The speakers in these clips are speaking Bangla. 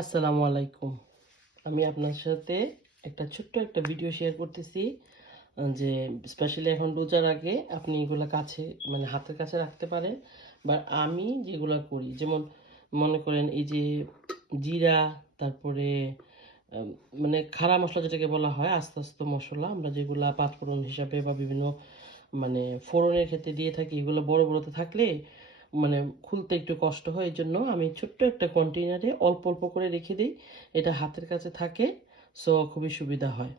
আসসালামু আলাইকুম। আমি আপনার সাথে একটা ছোট্ট একটা ভিডিও শেয়ার করতেছি যে স্পেশালি এখন রোজার আগে আপনি এগুলো কাছে মানে হাতের কাছে রাখতে পারেন বা আমি যেগুলো করি, যেমন মনে করেন এই যে জিরা, তারপরে মানে খাড়া মশলা যেটাকে বলা হয় আস্তে আস্তে মশলা, আমরা যেগুলা পাঁচফোড়ন হিসাবে বা বিভিন্ন মানে ফোড়নের ক্ষেত্রে দিয়ে থাকি, এগুলো বড় বড়তে থাকলে মানে খুলতে একটু কষ্ট হয় এই জন্য আমি ছোট্ট একটা কন্টেনারে অল্প অল্প করে রেখে দিই। এটা হাতের কাছে থাকে সো খুবই সুবিধা হয়।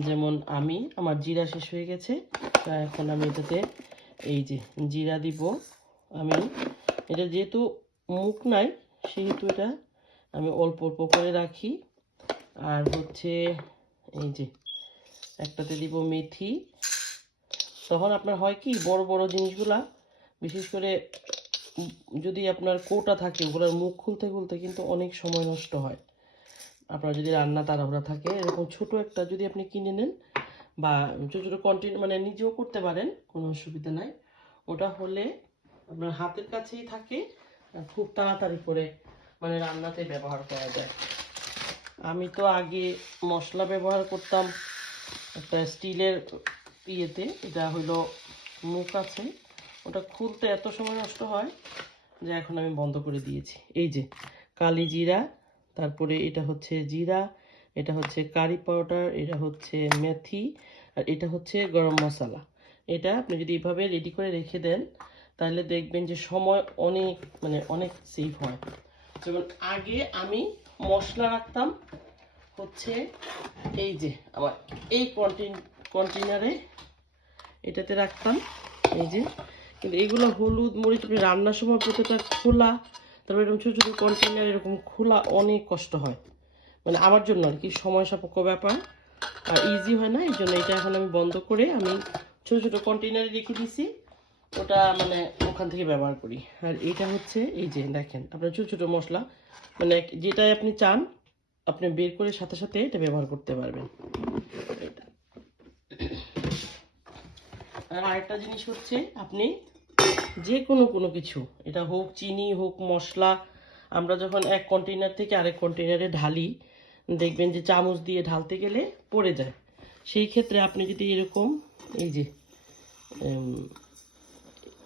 যেমন আমি, আমার জিরা শেষ হয়ে গেছে, তা এখন আমি এটাতে এই যে জিরা দিব। আমি, এটা যেহেতু মুখ নাই, সেহেতু এটা আমি অল্প অল্প করে রাখি। আর হচ্ছে এই যে, একটাতে দিব মেথি। তখন আপনার হয় কি, বড় বড় জিনিসগুলা বিশেষ করে যদি আপনার কোটা থাকে, ওগুলোর মুখ খুলতে খুলতে কিন্তু অনেক সময় নষ্ট হয়। আপনার যদি রান্না তাড়াহুড়া থাকে, এরকম ছোট একটা যদি আপনি কিনে নেন বা ছোটো ছোটো কন্টিনিউ মানে নিজেও করতে পারেন, কোনো অসুবিধা নাই। ওটা হলে আপনার হাতের কাছেই থাকে খুব তাড়াতাড়ি করে মানে রান্নাতে ব্যবহার করা যায়। আমি তো আগে মশলা ব্যবহার করতাম, একটা স্টিলের ইয়েতে, এটা হলো মুখ আছে। ওটা খুলতে এত সময় নষ্ট হয় যে এখন আমি বন্ধ করে দিয়েছি। এই যে কালি জিরা, তারপরে এটা হচ্ছে জিরা, এটা হচ্ছে কারি পাউডার, এটা হচ্ছে মেথি, আর এটা হচ্ছে গরম মশলা। এটা আপনি যদি এভাবে রেডি করে রেখে দেন, তাহলে দেখবেন যে সময় অনেক মানে অনেক সেভ হয়। যেমন আগে আমি মশলা রাখতাম হচ্ছে এই যে আমার এই কন্টেন কন্টেনারে এটাতে রাখতাম, এই যে কিন্তু এগুলো হলুদ মরিচ, আপনি রান্নার সময় প্রতিটা খোলা, তারপরে এরকম ছোটো ছোটো কন্টেনার এরকম খোলা অনেক কষ্ট হয়। মানে আমার জন্য আর কি, সময় সাপেক্ষ ব্যাপার। আর ইজি হয় না, এই জন্য এটা এখন আমি বন্ধ করে আমি ছোটো ছোটো কন্টেনারে রেখে দিছি। ওটা মানে ওখান থেকে ব্যবহার করি। আর এটা হচ্ছে, এই যে দেখেন, আপনার ছোটো ছোটো মশলা মানে যেটাই আপনি চান, আপনি বের করে সাথে সাথে এটা ব্যবহার করতে পারবেন এটা আর আরেকটা জিনিস হচ্ছে আপনি যে কোনো কোনো কিছু এটা হোক চিনি হোক মশলা আমরা যখন এক কন্টেনার থেকে আরেক কন্টেনারে ঢালি দেখবেন যে চামচ দিয়ে ঢালতে গেলে পড়ে যায়। সেই ক্ষেত্রে আপনি যদি এরকম এই যে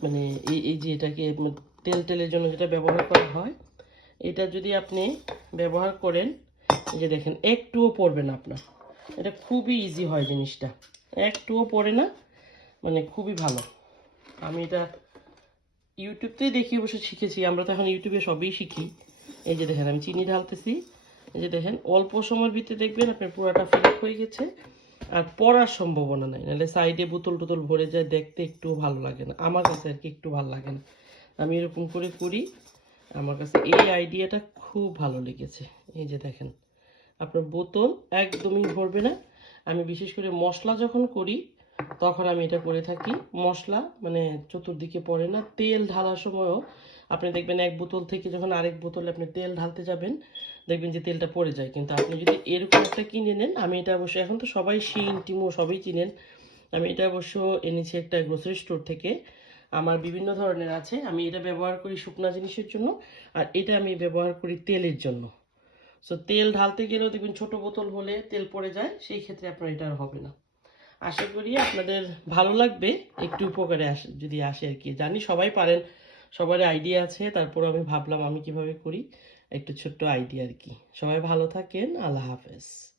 মানে এই এই যে এটাকে তেল তেলের জন্য যেটা ব্যবহার করা হয় এটা যদি আপনি ব্যবহার করেন এই যে দেখেন একটুও পড়বে না আপনার। এটা খুবই ইজি হয় জিনিসটা। একটুও পড়ে না মানে খুবই ভালো। আমি এটা ইউটিউবতেই দেখি অবশ্য শিখেছি। আমরা তো এখন ইউটিউবে সবই শিখি। এই যে দেখেন, আমি চিনি ঢালতেছি। এই যে দেখেন, অল্প সময়ের ভিতরে দেখবেন আপনার পুরাটা ফিল হয়ে গেছে আর পড়ার সম্ভাবনা নাই। নাহলে সাইডে বোতল টোতল ভরে যায়, দেখতে একটু ভালো লাগে না। আমার কাছে আর কি একটু ভালো লাগে না। আমি এরকম করে করি। আমার কাছে এই আইডিয়াটা খুব ভালো লেগেছে। এই যে দেখেন, আপনার বোতল একদমই ভরবে না। আমি বিশেষ করে মশলা যখন করি তখন আমি এটা করে থাকি। মশলা মানে চতুর্দিকে পড়ে না, তেল ঢালার সময়ও আপনি দেখবেন এক বোতল থেকে যখন আরেক বোতলে আপনি তেল ঢালতে যাবেন, দেখবেন যে তেলটা পড়ে যায়। কিন্তু আপনি যদি এরকম একটা কিনে নেন, আমি এটা অবশ্য এখন তো সবাই শিন টিমো সবাই চিনেন, আমি এটা অবশ্য এনেছি একটা গ্রোসারি স্টোর থেকে। আমার বিভিন্ন ধরনের আছে, আমি এটা ব্যবহার করি শুকনা জিনিসের জন্য, আর এটা আমি ব্যবহার করি তেলের জন্য। সো তেল ঢালতে গেলেও দেখবেন ছোট বোতল হলে তেল পড়ে যায়, সেই ক্ষেত্রে আপনার এটা আর হবে না। আশা করি আপনাদের ভালো লাগবে, একটু উপকারে আসে, যদি আসে আর কি। জানি সবাই পারেন, সবার আইডিয়া আছে তারপর আমি ভাবলাম আমি কীভাবে করি, একটু ছোট্ট আইডিয়া আর কি। সবাই ভালো থাকেন, আল্লাহ হাফেজ।